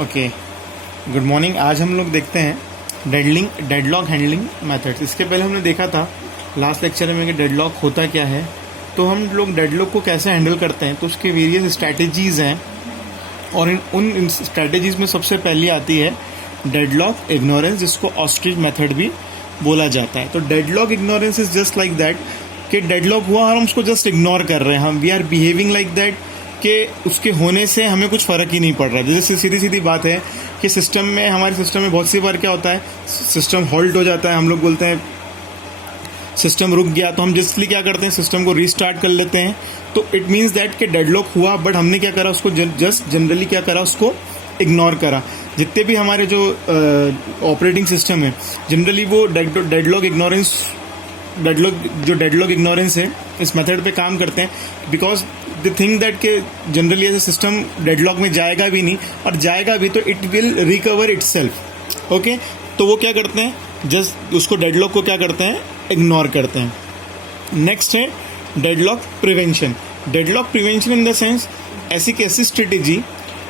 Okay, good morning. आज हम लोग देखते हैं डेडलॉक हैंडलिंग मेथड्स। इसके पहले हमने देखा था लास्ट लेक्चर में कि डेडलॉक होता क्या है, तो हम लोग डेडलॉक को कैसे हैंडल करते हैं, तो उसके वेरियस स्ट्रैटेजीज हैं। और उन स्ट्रैटेजीज में सबसे पहली आती है डेडलॉक इग्नोरेंस, जिसको ऑस्ट्रिच मेथड भी बोला जाता है। तो deadlock ignorance is just like that कि डेडलॉक हुआ और हम उसको जस्ट इग्नोर कर रहे हैं, हम we are behaving like that कि उसके होने से हमें कुछ फ़र्क ही नहीं पड़ रहा है। जैसे सीधी सीधी बात है कि हमारे सिस्टम में बहुत सी बार क्या होता है, सिस्टम हॉल्ट हो जाता है, हम लोग बोलते हैं सिस्टम रुक गया, तो हम जिसलिए क्या करते हैं, सिस्टम को रीस्टार्ट कर लेते हैं। तो इट मीन्स दैट कि डेडलॉक हुआ, बट हमने क्या करा, उसको जस्ट जनरली क्या करा, उसको इग्नोर करा। जितने भी हमारे जो ऑपरेटिंग सिस्टम है, जनरली वो डेडलॉक इग्नोरेंस है, इस मेथड पे काम करते हैं, बिकॉज दे थिंक दैट के generally as a system deadlock में जाएगा भी नहीं, और जाएगा भी तो it will recover itself. Okay, तो वो क्या करते हैं, जस्ट उसको डेडलॉक को क्या करते हैं, इग्नोर करते हैं। नेक्स्ट है deadlock prevention. Deadlock prevention in the sense ऐसी स्ट्रेटेजी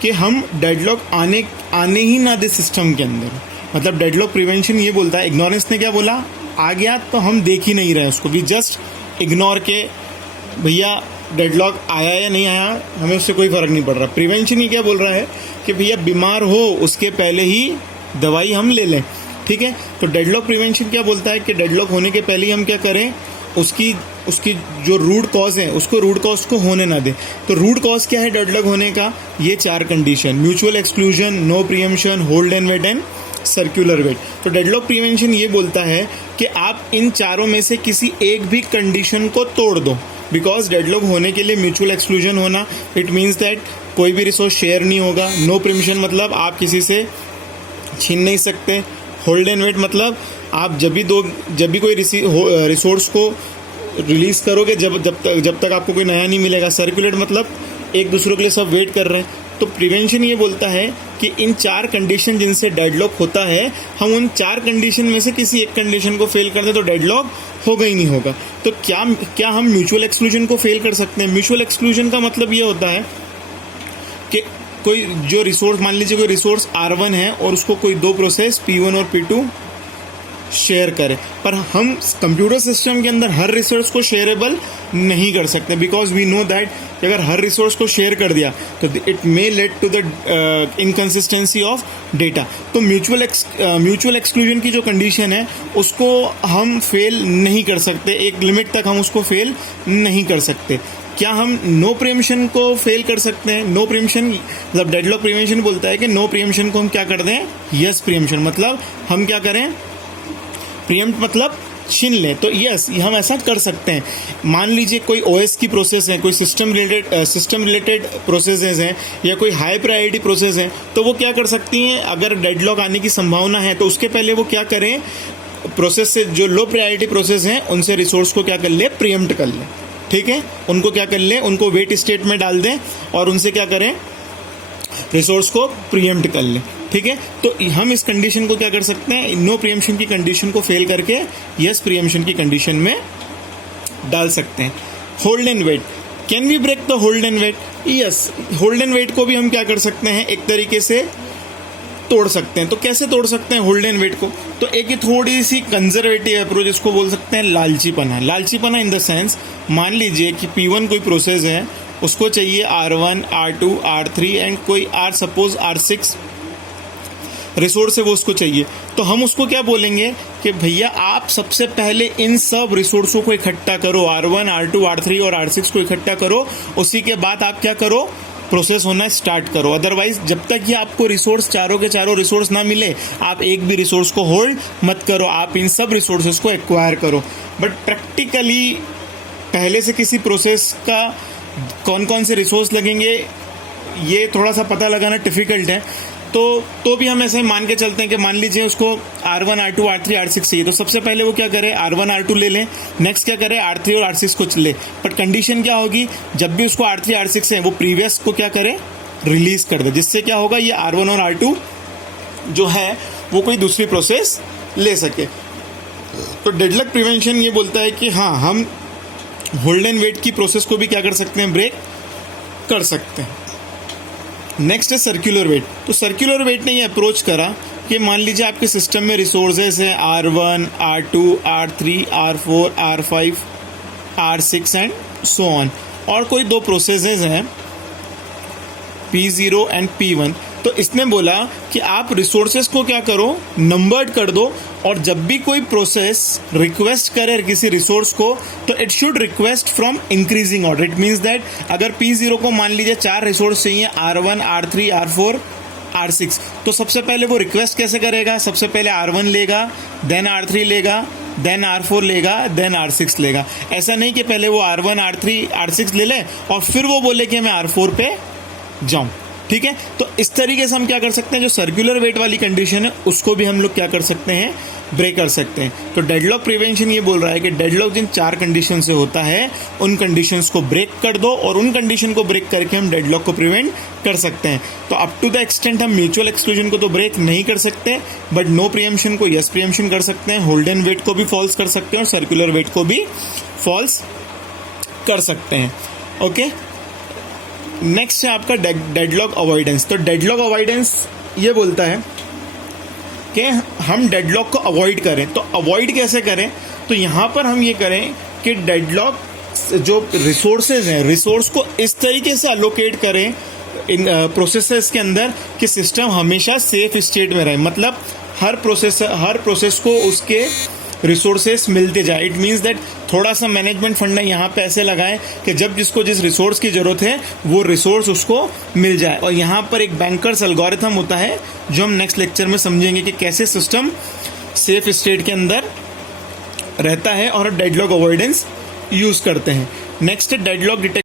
कि हम डेडलॉक आने ही ना दे सिस्टम के अंदर। मतलब डेडलॉक प्रिवेंशन ये बोलता है, इग्नोरेंस ने क्या बोला, आ गया तो हम देख ही नहीं रहे उसको, भी जस्ट इग्नोर के भैया डेडलॉक आया या नहीं आया हमें उससे कोई फर्क नहीं पड़ रहा। प्रिवेंशन ही क्या बोल रहा है कि भैया बीमार हो उसके पहले ही दवाई हम ले लें। ठीक है, तो डेडलॉक प्रिवेंशन क्या बोलता है कि डेडलॉक होने के पहले ही हम क्या करें, उसकी जो रूट कॉज है, उसको रूट कॉज को होने ना दे। तो रूट कॉज क्या है डेडलॉक होने का, ये 4 condition: mutual exclusion, no preemption, hold and wait and circular wait. तो डेडलॉक प्रिवेंशन ये बोलता है कि आप इन चारों में से किसी एक भी कंडीशन को तोड़ दो। बिकॉज डेडलॉक होने के लिए म्यूचुअल एक्सक्लूजन होना, इट मीन्स दैट कोई भी रिसोर्स शेयर नहीं होगा। नो प्रीएम्पशन मतलब आप किसी से छीन नहीं सकते। होल्ड एंड वेट मतलब आप जब भी कोई रिसोर्स को रिलीज करोगे जब तक आपको कोई नया नहीं मिलेगा। सर्कुलेट मतलब एक दूसरे के लिए सब वेट कर रहे हैं। तो प्रिवेंशन ये बोलता है कि इन 4 कंडीशन जिनसे डेडलॉक होता है, हम उन 4 कंडीशन में से किसी एक कंडीशन को फेल कर दें तो डेडलॉक होगा ही नहीं होगा। तो क्या हम म्यूचुअल एक्सक्लूजन को फेल कर सकते हैं? म्यूचुअल एक्सक्लूजन का मतलब ये होता है कि कोई जो रिसोर्स, मान लीजिए कोई रिसोर्स R1 है और उसको कोई 2 प्रोसेस P1 और P2 शेयर करें, पर हम कंप्यूटर सिस्टम के अंदर हर रिसोर्स को शेयरेबल नहीं कर सकते, बिकॉज वी नो दैट अगर हर रिसोर्स को शेयर कर दिया तो it may led to the inconsistency of data. तो म्यूचुअल एक्सक्लूजन की जो कंडीशन है उसको हम फेल नहीं कर सकते, एक लिमिट तक हम उसको फेल नहीं कर सकते। क्या हम नो प्रीएम्पशन को फेल कर सकते हैं? नो प्रीएम्पशन मतलब डेडलॉक प्रिवेंशन बोलता है कि नो प्रीएम्पशन को हम क्या कर दें, यस प्रीएम्पशन मतलब हम क्या करें, प्रीएम्प्ट मतलब छीन लें। तो यस, हम ऐसा कर सकते हैं। मान लीजिए कोई ओएस की प्रोसेस है, कोई सिस्टम रिलेटेड प्रोसेसेस हैं, या कोई हाई प्रायोरिटी प्रोसेस है, तो वो क्या कर सकती हैं, अगर डेडलॉक आने की संभावना है तो उसके पहले वो क्या करें, प्रोसेस से जो लो प्रायोरिटी प्रोसेस हैं उनसे रिसोर्स को क्या कर ले, प्रीएम्प्ट कर ले। ठीक है, उनको क्या कर ले, उनको वेट स्टेट में डाल दें और उनसे क्या करें, रिसोर्स को प्रीएम्प्ट कर ले। ठीक है, तो हम इस कंडीशन को क्या कर सकते हैं, नो प्रीएम्पशन की कंडीशन को फेल करके यस प्रीएम्पशन की कंडीशन में डाल सकते हैं। Hold and wait, can we break the hold and wait? Yes, hold and wait को भी हम क्या कर सकते हैं, एक तरीके से तोड़ सकते हैं। तो कैसे तोड़ सकते हैं होल्ड एंड वेट को? तो एक ही थोड़ी सी कंजर्वेटिव अप्रोच, इसको बोल सकते हैं लालचीपना इन द सेंस, मान लीजिए कि P1 कोई प्रोसेस है, उसको चाहिए R1, R2, R3 एंड कोई सपोज R6 रिसोर्स है, वो उसको चाहिए। तो हम उसको क्या बोलेंगे कि भैया आप सबसे पहले इन सब रिसोर्सों को इकट्ठा करो, R1, R2, R3 और R6 को इकट्ठा करो, उसी के बाद आप क्या करो, प्रोसेस होना स्टार्ट करो। अदरवाइज जब तक ये आपको रिसोर्स चारों के चारों रिसोर्स ना मिले, आप एक भी रिसोर्स को होल्ड मत करो, आप इन सब रिसोर्सेज को एक्वायर करो। बट प्रैक्टिकली पहले से किसी प्रोसेस का कौन कौन से रिसोर्स लगेंगे ये थोड़ा सा पता लगाना डिफिकल्ट है। तो भी हम ऐसे मान के चलते हैं कि मान लीजिए उसको R1, R2, R3, R6 चाहिए, तो सबसे पहले वो क्या करे, R1, R2 ले लें, नेक्स्ट क्या करे, R3 और R6 को ले। बट कंडीशन क्या होगी, जब भी उसको R3, R6 है वो प्रीवियस को क्या करे, रिलीज कर दे, जिससे क्या होगा, ये R1 और R2 जो है वो कोई दूसरी प्रोसेस ले सके। तो डेडलॉक प्रिवेंशन ये बोलता है कि हाँ, हम होल्ड एंड वेट की प्रोसेस को भी क्या कर सकते हैं, ब्रेक कर सकते हैं। नेक्स्ट है सर्कुलर वेट। तो सर्कुलर वेट ने ये अप्रोच करा कि मान लीजिए आपके सिस्टम में रिसोर्सेज हैं R1, R2, R3, R4, R5, R6 and so on, और कोई दो प्रोसेसेस हैं P0 एंड P1। तो इसने बोला कि आप रिसोर्सेज को क्या करो, नंबर्ड कर दो, और जब भी कोई प्रोसेस रिक्वेस्ट करे किसी रिसोर्स को तो it should request from increasing order. It means that अगर P0 को मान लीजिए 4 रिसोर्स चाहिए, R1, R3, R4, R6, तो सबसे पहले वो रिक्वेस्ट कैसे करेगा, सबसे पहले R1 लेगा, देन R3 लेगा, देन R4 लेगा, देन R6 लेगा। ऐसा नहीं कि पहले वो R1, R3, R6 ले ले और फिर वो बोले कि मैं R4 पे जाऊं। ठीक है, तो इस तरीके से हम क्या कर सकते हैं, जो सर्कुलर वेट वाली कंडीशन है उसको भी हम लोग क्या कर सकते हैं, ब्रेक कर सकते हैं। तो डेडलॉक प्रिवेंशन ये बोल रहा है कि डेडलॉक जिन 4 कंडीशन से होता है उन कंडीशंस को ब्रेक कर दो, और उन कंडीशन को ब्रेक करके हम डेडलॉक को प्रिवेंट कर सकते हैं। तो अप टू द एक्सटेंट हम म्यूचुअल एक्सक्लूजन को तो ब्रेक नहीं कर सकते, बट नो प्रियम्पशन को यस प्रियम्पशन कर सकते हैं, होल्डन वेट को भी फॉल्स कर सकते हैं और सर्कुलर वेट को भी फॉल्स कर सकते हैं। ओके, नेक्स्ट है आपका डेडलॉक अवॉइडेंस। तो डेडलॉक अवॉइडेंस ये बोलता है कि हम डेडलॉक को अवॉइड करें। तो अवॉइड कैसे करें, तो यहाँ पर हम ये करें कि डेडलॉक जो रिसोर्सेज हैं, रिसोर्स को इस तरीके से अलोकेट करें इन प्रोसेसेस के अंदर कि सिस्टम हमेशा सेफ स्टेट में रहे। मतलब हर प्रोसेस को उसके रिसोर्सेस मिलते जाए। इट मीन्स दैट थोड़ा सा मैनेजमेंट फंड यहाँ पे ऐसे लगाएं कि जब जिसको जिस रिसोर्स की जरूरत है वो रिसोर्स उसको मिल जाए। और यहाँ पर एक बैंकर्स एल्गोरिथम होता है जो हम नेक्स्ट लेक्चर में समझेंगे कि कैसे सिस्टम सेफ स्टेट के अंदर रहता है और डेडलॉक अवॉइडेंस यूज करते हैं। नेक्स्ट है डेडलॉक डिटेक्शन।